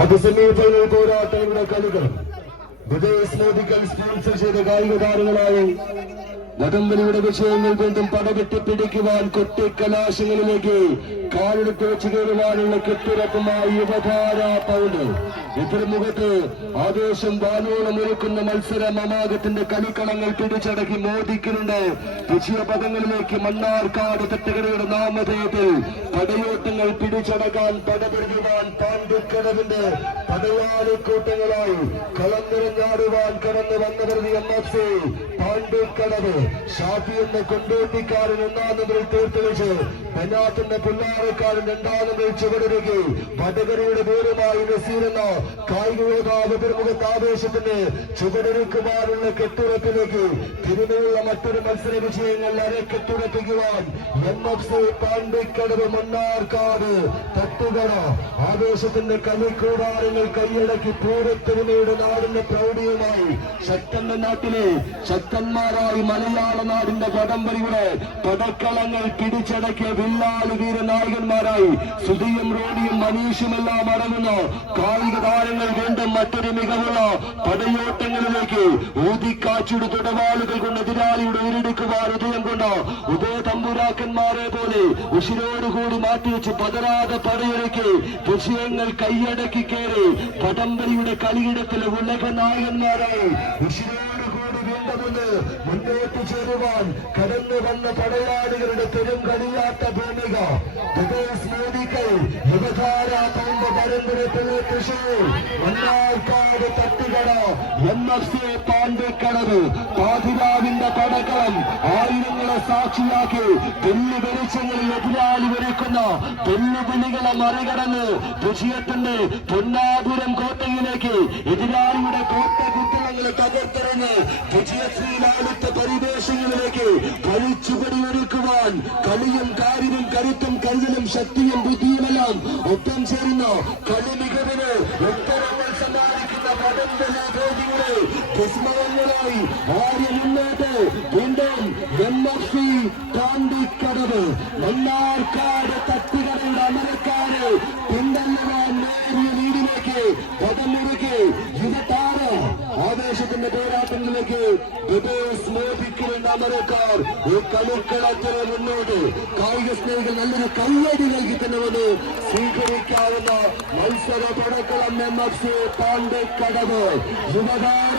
അതിസമീപങ്ങൾ പോരാട്ടങ്ങളുടെ കളികൾ വിജയസ്മോദിക്കൽ സ്പോൺസർ ചെയ്ത കായിക താരങ്ങളായി വടംവലിയുടെ വിഷയങ്ങൾ വീണ്ടും പടവെട്ടിപ്പിടിക്കുവാൻ കുട്ടിക്കലാശങ്ങളിലേക്ക് കാലെടുത്ത് വെച്ച് കയറുവാനുള്ള കെട്ടുറപ്പുമായി യുവധാര പൗണ്ട് എതിർമുഖത്ത് ആവേശം വാനോളം ഒരുക്കുന്ന മത്സര മമാകത്തിന്റെ കളിക്കളങ്ങൾ പിടിച്ചടക്കി മോദിക്കുന്നുണ്ട് വിജയപദങ്ങളിലേക്ക് മണ്ണാർക്കാട് തട്ടുകടയുടെ നാമധേയത്തിൽ പടയോട്ടങ്ങൾ പിടിച്ചടക്കാൻ പടപിടിക്കുവാൻ പാണ്ഡ്യക്കടവിന്റെ പടയാളിക്കൂട്ടങ്ങളായി കളം നിറഞ്ഞാടുവാൻ കടന്നു വന്നവരുടെ MFC പാണ്ഡ്യക്കടവ് ഷാഫി എന്ന കൊണ്ടോട്ടിക്കാരൻ ഒന്നാം നമ്പറിൽ തീർത്തെളിച്ച് പെനാത്തിന്റെ പുല്ലാറക്കാരൻ രണ്ടാം നമ്പറിൽ ചുവടുവയ്ക്ക് വടകരയുടെ പേരുമായി നസീർ എന്ന കായിക യോദ്ധാവ് എതിർമുഖത്ത് ആവേശത്തിന് ചുവടുവയ്ക്കുവാനുള്ള കെട്ടുറപ്പിലേക്ക് തിരുമയുള്ള മറ്റൊരു മത്സര വിജയങ്ങൾ അരക്കെട്ടുറപ്പിക്കുവാൻ MFC പാണ്ഡ്യക്കടവ് മണ്ണാർക്കാട് തട്ടുകട ആവേശത്തിന്റെ കളിക്കൂടാരങ്ങൾ കൈയടക്കി പൂരത്തിരുമയുടെ നാടിന്റെ പ്രൗഢിയുമായി ശക്തന്റെ നാട്ടിലെ ശക്തന്മാരായി മലയാള നാടിന്റെ വടംവലിയുടെ പടക്കളങ്ങൾ പിടിച്ചടക്കിയ വില്ലാളി വീരനായകന്മാരായി സുധിയും റോഡിയും മനീഷുമെല്ലാം അടങ്ങുന്ന കായിക താരങ്ങൾ വീണ്ടും മറ്റൊരു മികവുള്ള പടയോട്ടങ്ങളിലേക്ക് ഊതിക്കാച്ചുടെ തുടവാളുകൾ കൊണ്ട് എതിരാളിയുടെ ഉരുടിക്കുവാൻ ഉദയം കൊണ്ട് ഉദയ തമ്പുരാക്കന്മാരെ പോലെ ഉശിരോടുകൂടി മാറ്റിവെച്ച് പതരാതെ പടയൊരുക്കി വിജയങ്ങൾ കൈയടക്കി കയറി വടംവലിയുടെ കളിയിടത്തിലെ ഉലക നായകന്മാരായി ഉശിരോടുകൂടി വീണ്ടുമെന്ന് മുന്നോട്ട് ചേരുവാൻ കടന്നു വന്ന പടയാളികളുടെ പെരും കളിയാട്ട ഭൂമിക യുവധാര പൗണ്ട് പരമ്പരത്തിലെ തൃശൂർ മണ്ണാർക്കാട് തട്ടുകട MFC പാണ്ഡ്യക്കടവ് പാതിരാവിന്റെ പടക്കളം ആയിരങ്ങളെ സാക്ഷിയാക്കി വെല്ലു വെളിച്ചങ്ങളിൽ എതിരാളി ഒരുക്കുന്ന വെല്ലുവിളികളെ മറികടന്ന് വിജയത്തിന്റെ പൊന്നാപുരം കോട്ടയിലേക്ക് എതിരാളിയുടെ കോട്ട കുത്തളങ്ങളെ തകർത്തെറിഞ്ഞ് വിജയശ്രീലാളിത്ത പരിവേഷങ്ങളിലേക്ക് കളിച്ചുപടി ഒരുക്കുവാൻ കളിയും കാര്യവും കരുത്തും കരുതലും ശക്തിയും ബുദ്ധിയുമെല്ലാം ഒപ്പം ചേരുന്ന കളി മികവിന് ഉത്തരങ്ങൾ സമ്മാനിക്കുന്ന വടംവലി വേദിയുടെ വിസ്മയങ്ങളായി ആര്യ മുന്നോട്ട് വീണ്ടും MFC പാണ്ഡ്യക്കടവ് മണ്ണാർക്കാട് തട്ടുകടയുടെ അമരക്കാര് പിന്തള്ളുവാൻ നേരിയ ലീഡിലേക്ക് പദമുറുക്കി യുവതാര ആവേശത്തിന്റെ പോരാട്ടങ്ങളിലേക്ക് മോദിക്കുന്നുണ്ട് അമരക്കാർ ഈ കളിക്കളത്തിന് മുന്നോട്ട് കായിക സ്നേഹികൾ നല്ലൊരു കയ്യടി നൽകി തന്നെ വന്ന് സ്വീകരിക്കാവുന്ന മത്സര പടക്കളം MFC പാണ്ഡ്യക്കടവ് യുവതാര